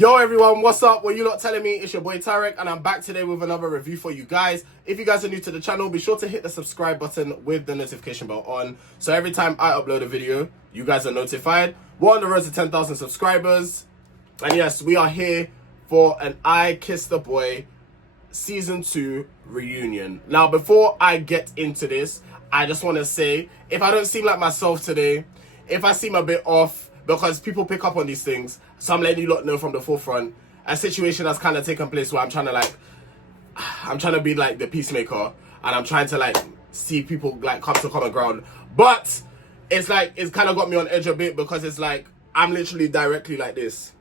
Yo everyone, what's up? What you lot telling me? It's your boy Tarek and I'm back today with another review for you guys. If you guys are new to the channel, be sure to hit the subscribe button with the notification bell on. So every time I upload a video, you guys are notified. We're on the road to 10,000 subscribers. And yes, we are here for an I Kissed a Boy Season 2 reunion. Now, before I get into this, I just want to say, if I don't seem like myself today, if I seem a bit off, because people pick up on these things, so I'm letting you lot know from the forefront, a situation has kind of taken place where I'm trying to be like the peacemaker, and I'm trying to like see people like come to common ground. But it's like, it's kind of got me on edge a bit because it's like, I'm literally directly like this.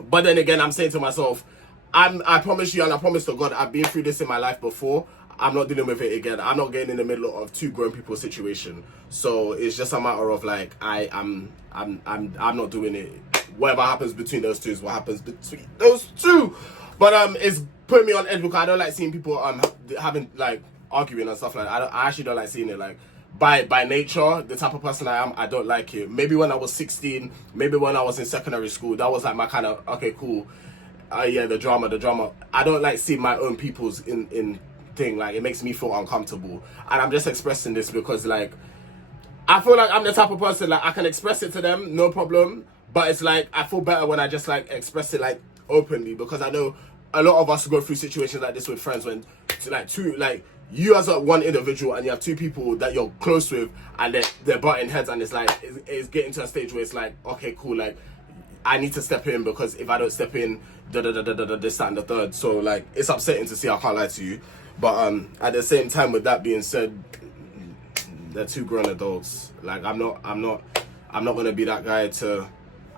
But then again, I'm saying to myself, I promise you, and I promise to God, I've been through this in my life before. I'm not dealing with it again. I'm not getting in the middle of two grown people situation. So it's just a matter of like, I'm not doing it. Whatever happens between those two is what happens between those two. But it's putting me on edge because I don't like seeing people having like arguing and stuff like that. I actually don't like seeing it. Like by nature, the type of person I am, I don't like it. Maybe when I was 16, maybe when I was in secondary school, that was like my kind of, okay, cool. Yeah, the drama. I don't like seeing my own people's in thing. Like, it makes me feel uncomfortable. And I'm just expressing this because, like, I feel like I'm the type of person, like, I can express it to them, no problem. But it's like, I feel better when I just, like, express it, like, openly. Because I know a lot of us go through situations like this with friends when, like, you as one individual and you have two people that you're close with and they're butting heads and it's like, it's getting to a stage where it's like, okay, cool, like, I need to step in because if I don't step in, this, that, and the third. So, like, it's upsetting to see, I can't lie to you. But at the same time, with that being said, they're two grown adults. Like, I'm not gonna be that guy to,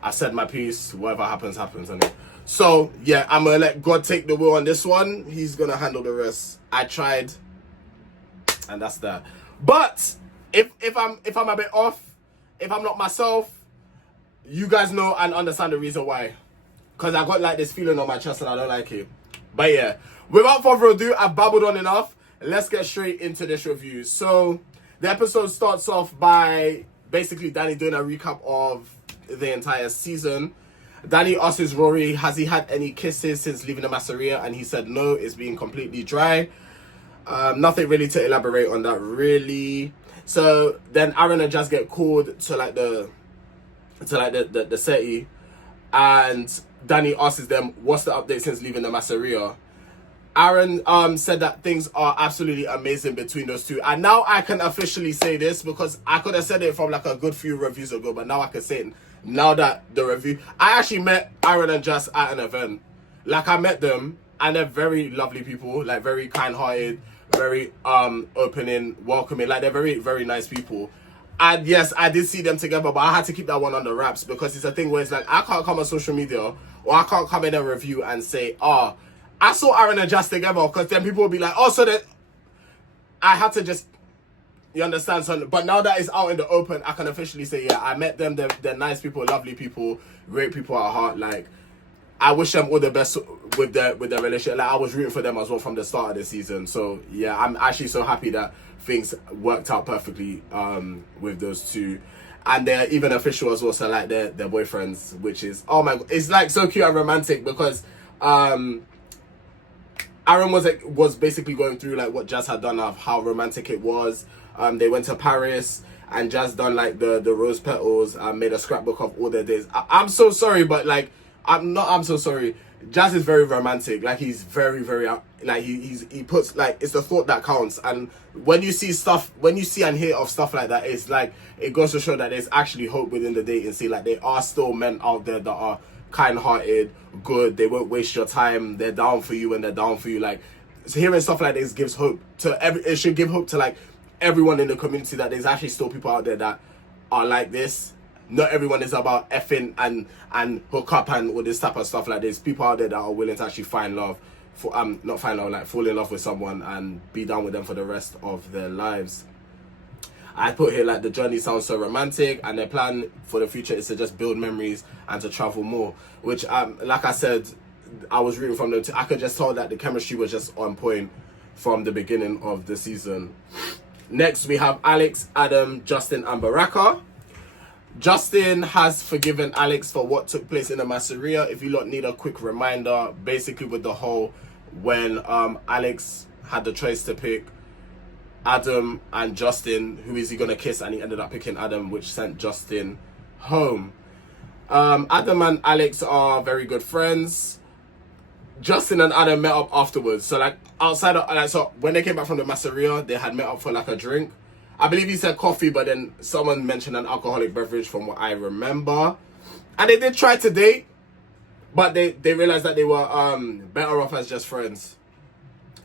I said my piece, whatever happens, innit? So yeah, I'm gonna let God take the wheel on this one. He's gonna handle the rest. I tried, and that's that. But if I'm a bit off, if I'm not myself, you guys know and understand the reason why. Because I got like this feeling on my chest and I don't like it. But yeah, without further ado, I've babbled on enough. Let's get straight into this review. So the episode starts off by basically Danny doing a recap of the entire season. Danny asks Rory, has he had any kisses since leaving the Masseria? And he said no, it's been completely dry. Nothing really to elaborate on that, really. So then Aaron and Jazz get called to like the SETI, and Danny asks them, what's the update since leaving the Masseria? Aaron said that things are absolutely amazing between those two. And now I can officially say this because I could have said it from like a good few reviews ago, but now I can say it now that the review. I actually met Aaron and Jess at an event. Like, I met them and they're very lovely people, like very kind-hearted, very opening, welcoming. Like, they're very, very nice people. And yes, I did see them together, but I had to keep that one under wraps because it's a thing where it's like, I can't come on social media or I can't come in a review and say, I saw Aaron and Jazz together, because then people will be like, oh, so that I had to just, you understand? So, but now that it's out in the open, I can officially say, yeah, I met them. They're nice people, lovely people, great people at heart. Like, I wish them all the best with their relationship. Like, I was rooting for them as well from the start of the season. So yeah, I'm actually so happy that things worked out perfectly with those two. And they're even official as well, so like they're boyfriends, which is, oh my god, it's like so cute and romantic because Aaron was basically going through like what Jazz had done, of how romantic it was. They went to Paris and Jazz done like the rose petals and made a scrapbook of all their days. I'm so sorry, but like I'm so sorry. Jazz is very romantic. Like, he's very, very like he puts, like, it's the thought that counts. And when you see and hear of stuff like that, it's like, it goes to show that there's actually hope within the dating scene. Like, there are still men out there that are kind-hearted, good, they won't waste your time, they're down for you when they're down for you. Like, so hearing stuff like this gives hope to it should give hope to like everyone in the community that there's actually still people out there that are like this. Not everyone is about effing and hook up and all this type of stuff. Like, there's people out there that are willing to actually find love, not find love, like fall in love with someone and be down with them for the rest of their lives. I put here, like, the journey sounds so romantic and their plan for the future is to just build memories and to travel more, which like I said, I was rooting from them. I could just tell that the chemistry was just on point from the beginning of the season. Next we have Alex, Adam, Justin and Baraka. Justin has forgiven Alex for what took place in the Masseria. If you lot need a quick reminder, basically with the whole when Alex had the choice to pick Adam and Justin, who is he gonna kiss, and he ended up picking Adam, which sent Justin home. Adam and Alex are very good friends. Justin and Adam met up afterwards. So like outside of like, so when they came back from the Masseria, they had met up for like a drink. I believe he said coffee, but then someone mentioned an alcoholic beverage from what I remember. And they did try to date, but they realized that they were better off as just friends.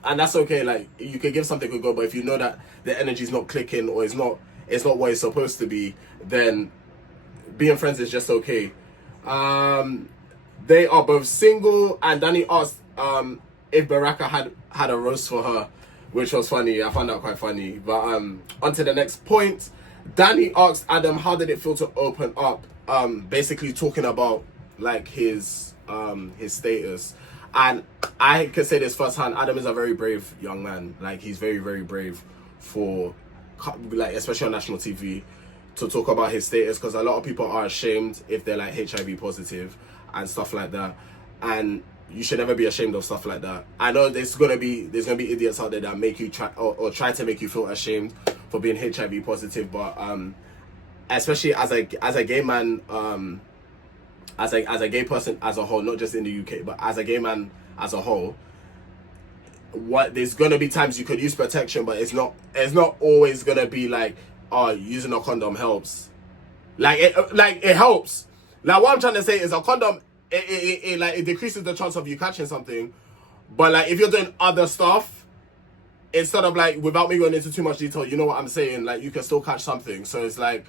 And that's okay. Like, you can give something a go, but if you know that the energy's not clicking or it's not what it's supposed to be, then being friends is just okay. They are both single, and Danny asked if Baraka had a roast for her, which was funny. I found that quite funny. But on to the next point. Danny asked Adam how did it feel to open up, basically talking about like his status. And I can say this firsthand, Adam is a very brave young man. Like, he's very, very brave for, like, especially on national TV, to talk about his status, because a lot of people are ashamed if they're like HIV positive and stuff like that. And you should never be ashamed of stuff like that. I know there's gonna be idiots out there that make you try or try to make you feel ashamed for being HIV positive, but especially as a gay man, as a gay person as a whole, not just in the UK, but as a gay man as a whole, there's gonna be times you could use protection, but it's not always gonna be like, oh, using a condom helps. Like it helps. Like, what I'm trying to say is a condom, it decreases the chance of you catching something, but like if you're doing other stuff, instead of like, without me going into too much detail, you know what I'm saying, like you can still catch something. So it's like,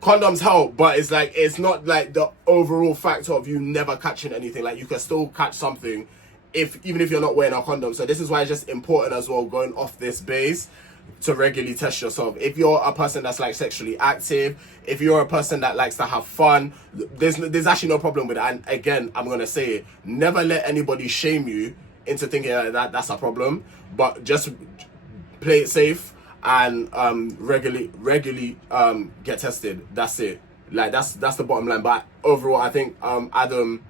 condoms help, but it's like, it's not like the overall factor of you never catching anything. Like, you can still catch something even if you're not wearing a condom. So this is why it's just important as well, going off this base, to regularly test yourself. If you're a person that's like sexually active, if you're a person that likes to have fun, there's actually no problem with that. And again, I'm gonna say it, never let anybody shame you into thinking that that's a problem, but just play it safe and regularly get tested. That's it. Like, that's the bottom line. But overall, I think Adam,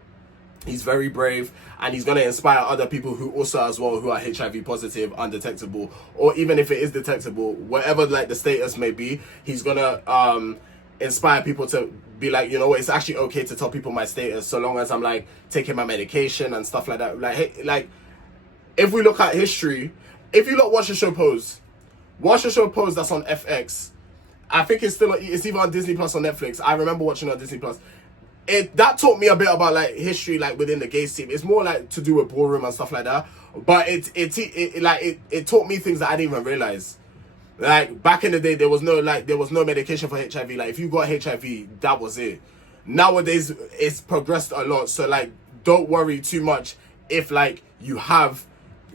he's very brave, and he's gonna inspire other people who also as well, who are HIV positive, undetectable, or even if it is detectable, whatever like the status may be, he's gonna inspire people to be like, you know what, it's actually okay to tell people my status, so long as I'm like taking my medication and stuff like that. Like, hey, like if we look at history, if you watch the show Pose, that's on FX. I think it's either on Disney Plus or Netflix. I remember watching it on Disney Plus. That taught me a bit about like history, like within the gay scene. It's more like to do with ballroom and stuff like that. But it taught me things that I didn't even realize. Like, back in the day, there was no medication for HIV. Like, if you got HIV, that was it. Nowadays, it's progressed a lot. So like, don't worry too much if like you have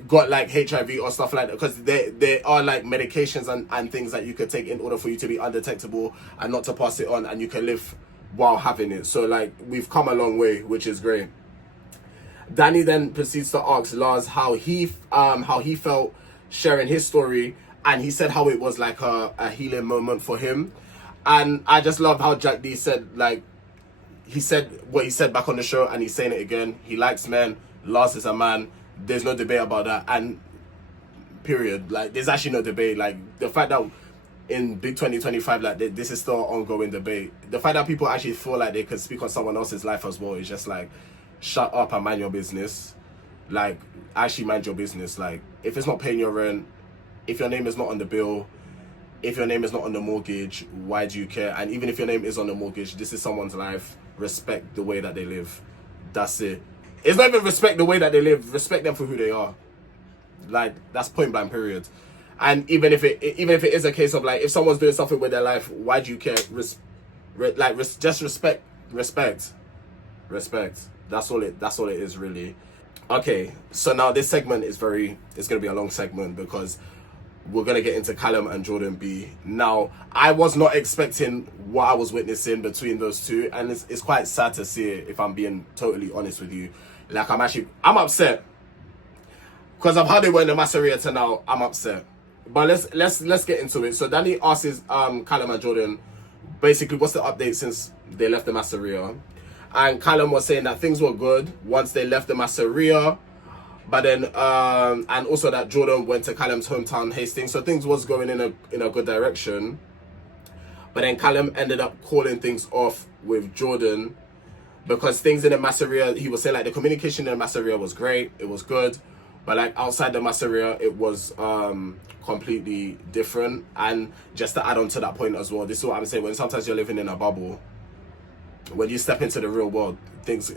got like HIV or stuff like that, because there are like medications and things that you could take in order for you to be undetectable and not to pass it on, and you can live while having it. So like, we've come a long way, which is great. Danny then proceeds to ask Lars how he felt sharing his story, and he said how it was like a healing moment for him. And I just love how Jack D said, like, he said what he said back on the show, and he's saying it again. He likes men. Lars is a man. There's no debate about that, and period. Like, there's actually no debate. Like, the fact that in big 2025, like, this is still an ongoing debate. The fact that people actually feel like they could speak on someone else's life as well is just like, shut up and mind your business. Like, actually mind your business. Like, if it's not paying your rent, if your name is not on the bill, if your name is not on the mortgage, why do you care? And even if your name is on the mortgage, this is someone's life. Respect the way that they live. That's it. It's not even respect the way that they live. Respect them for who they are. Like, that's point blank, period. And even if it is a case of like, if someone's doing something with their life, why do you care? Just respect. That's all it is, really. Okay, so now this segment it's gonna be a long segment, because we're gonna get into Callum and Jordan B. Now, I was not expecting what I was witnessing between those two, and it's quite sad to see it, if I'm being totally honest with you. Like, I'm upset. Because of how they were in the Masseria to now, I'm upset. But let's get into it. So Danny asks Callum and Jordan basically, what's the update since they left the Masseria? And Callum was saying that things were good once they left the Masseria, but then and also that Jordan went to Callum's hometown, Hastings, so things was going in a good direction. But then Callum ended up calling things off with Jordan because things in the Masseria, he was saying like the communication in the Masseria was great, it was good, but like outside the Masseria, it was completely different. And just to add on to that point as well, this is what I'm saying, when sometimes you're living in a bubble, when you step into the real world, things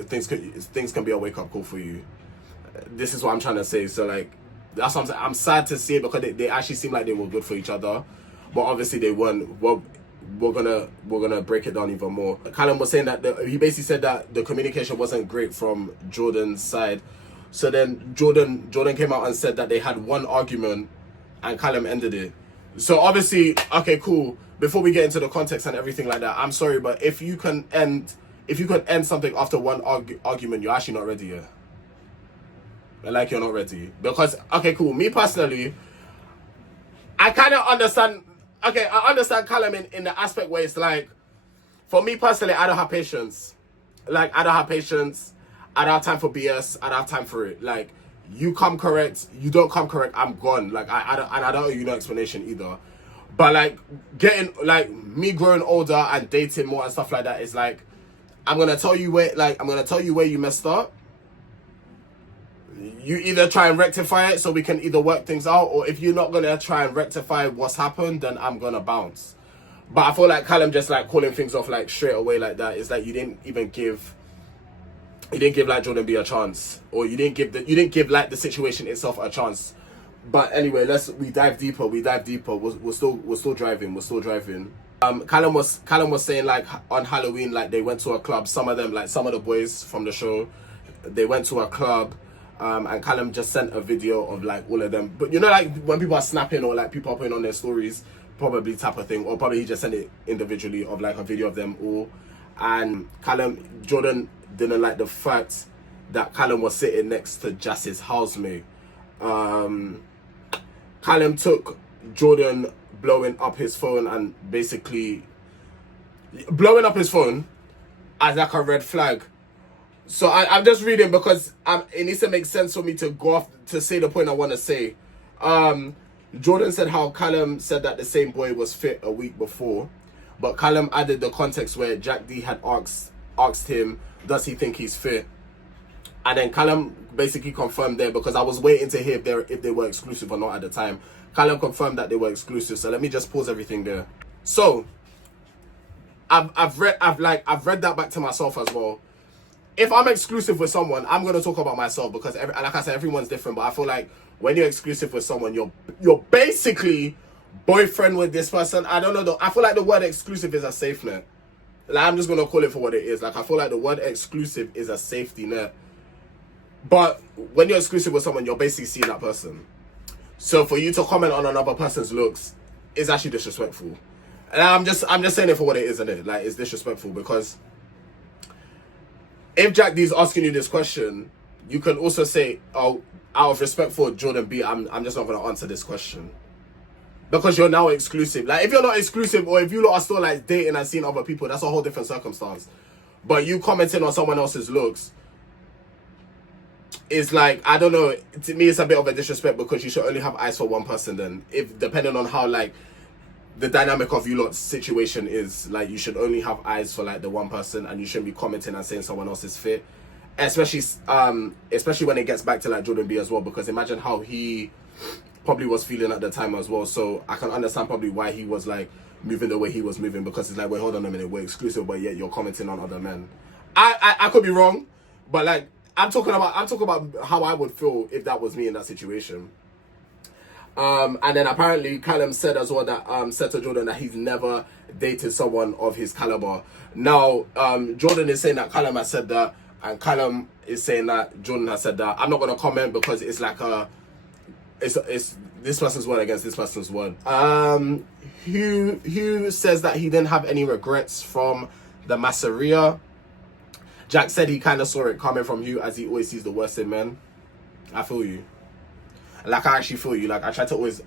can be a wake-up call for you. This is what I'm trying to say. So like, that's what I'm saying. I'm sad to see it because they actually seem like they were good for each other, but obviously they weren't. Well, we're gonna break it down even more. Callum was saying that he basically said that the communication wasn't great from Jordan's side. So then Jordan came out and said that they had one argument, and Callum ended it. So obviously, okay, cool. Before we get into the context and everything like that, I'm sorry, but if you can end something after one argument, you're actually not ready yet. Like, you're not ready. Because, okay, cool. Me personally, I kind of understand. Okay, I understand Callum in the aspect where it's like, for me personally, I don't have patience. Like, I don't have patience. I don't have time for BS. I don't have time for it. Like, you come correct. You don't come correct, I'm gone. Like, I don't owe you no explanation either. But like, me growing older and dating more and stuff like that is like, I'm gonna tell you where you messed up. You either try and rectify it so we can either work things out, or if you're not gonna try and rectify what's happened, then I'm gonna bounce. But I feel like Callum just like calling things off like straight away like that is like you didn't give like Jordan B a chance, or you didn't give like the situation itself a chance. But anyway, we dive deeper. We're still driving. Callum was saying like on Halloween, like they went to a club. Some of them, like some of the boys from the show, they went to a club. And Callum just sent a video of like all of them. But you know, like when people are snapping or like people are putting on their stories, probably type of thing, or probably he just sent it individually of like a video of them all. And Jordan didn't like the fact that Callum was sitting next to Jass's housemate. Callum took Jordan blowing up his phone and basically blowing up his phone as like a red flag. So I'm just reading because it needs to make sense for me to go off to say the point I want to say. Jordan said how Callum said that the same boy was fit a week before, but Callum added the context where Jack D had asked him, does he think he's fit? And then Callum basically confirmed there, because I was waiting to hear if they were exclusive or not at the time. Callum confirmed that they were exclusive. So let me just pause everything there. So I've read that back to myself as well. If I'm exclusive with someone, I'm gonna talk about myself because, like I said, everyone's different. But I feel like when you're exclusive with someone, you're basically boyfriend with this person. I don't know. I feel like the word exclusive is a safe net. Like, I'm just gonna call it for what it is. Like, I feel like the word exclusive is a safety net. But when you're exclusive with someone, you're basically seeing that person. So for you to comment on another person's looks is actually disrespectful. And I'm just saying it for what it is, isn't it? Like, it's disrespectful because if Jack D's asking you this question, you can also say, oh, out of respect for Jordan B, I'm just not going to answer this question. Because you're now exclusive. Like, if you're not exclusive, or if you lot are still like dating and seeing other people, that's a whole different circumstance. But you commenting on someone else's looks is like, I don't know, to me it's a bit of a disrespect, because you should only have eyes for one person then. If depending on how like the dynamic of you lot's situation is, like, you should only have eyes for like the one person, and you shouldn't be commenting and saying someone else is fit, especially when it gets back to like Jordan B as well, because imagine how he probably was feeling at the time as well. So I can understand probably why he was like moving the way he was moving, because it's like, wait, hold on a minute, we're exclusive, but yet you're commenting on other men. I could be wrong, but like I'm talking about how I would feel if that was me in that situation. And then apparently Callum said as well that said to Jordan that he's never dated someone of his caliber. Now Jordan is saying that Callum has said that, and Callum is saying that Jordan has said that. I'm not gonna comment because it's like it's this person's word against this person's word. Hugh says that he didn't have any regrets from the Masseria. Jack said he kind of saw it coming from Hugh, as he always sees the worst in men. I feel you. Like, I actually feel you. Like, I try to always,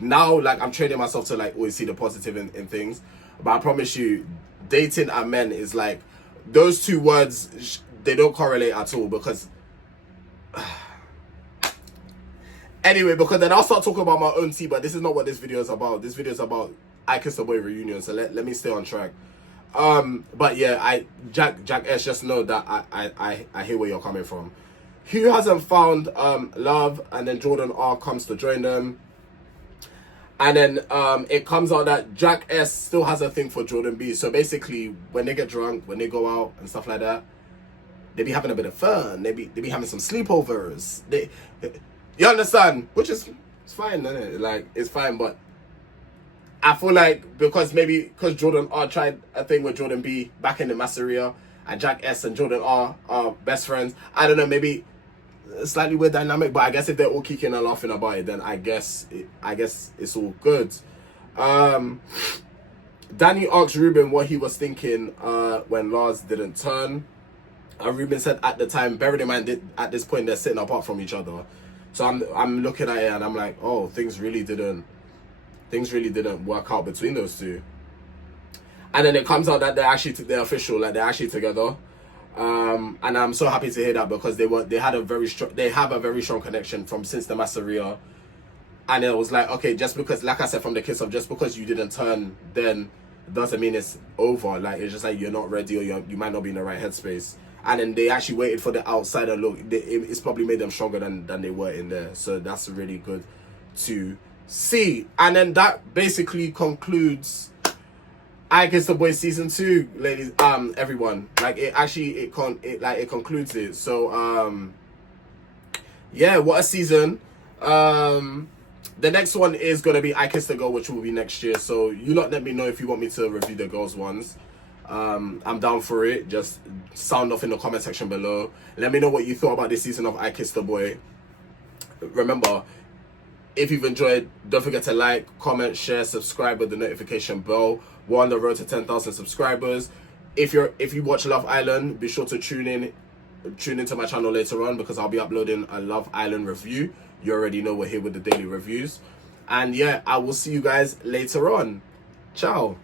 now, like, I'm training myself to, like, always see the positive in things. but I promise you, dating and men is like, those two words, they don't correlate at all, because anyway, because then I'll start talking about my own tea, but this is not what this video is about. This video is about I Kissed a Boy reunion, so let me stay on track. But yeah, Jack S, just know that I hear where you're coming from. Hugh hasn't found love, and then Jordan R comes to join them. And then it comes out that Jack S still has a thing for Jordan B. So basically, when they get drunk, when they go out and stuff like that, they be having a bit of fun. They be having some sleepovers. You understand? Which is, it's fine, isn't it? Like, it's fine, but I feel like because Jordan R tried a thing with Jordan B back in the Masseria, and Jack S and Jordan R are best friends. I don't know, maybe a slightly weird dynamic, but I guess if they're all kicking and laughing about it, then I guess it's all good. Danny asked Reuben what he was thinking when Lars didn't turn. Reuben said at the time, bearing in mind at this point they're sitting apart from each other. So I'm looking at it and I'm like, oh, things really didn't work out between those two. And then it comes out that they're official, like they're actually together. And I'm so happy to hear that, because they have a very strong connection from since the Masseria. And it was like, okay, just because, like I said from the kiss off, just because you didn't turn then doesn't mean it's over. Like, it's just like you're not ready, or you might not be in the right headspace. And then they actually waited for the outsider look. It's probably made them stronger than they were in there. So that's really good to see. And then that basically concludes I Kissed a Boy season 2, ladies, everyone. Like, it concludes it. So yeah, what a season. The next one is gonna be I Kissed a Girl, which will be next year. So you lot let me know if you want me to review the girls ones. I'm down for it. Just sound off in the comment section below. Let me know what you thought about this season of I Kissed a Boy. Remember, if you've enjoyed, don't forget to like, comment, share, subscribe with the notification bell. We're on the road to 10,000 subscribers. If you watch Love Island, be sure to tune into my channel later on, because I'll be uploading a Love Island review. You already know we're here with the daily reviews. And yeah, I will see you guys later on. Ciao.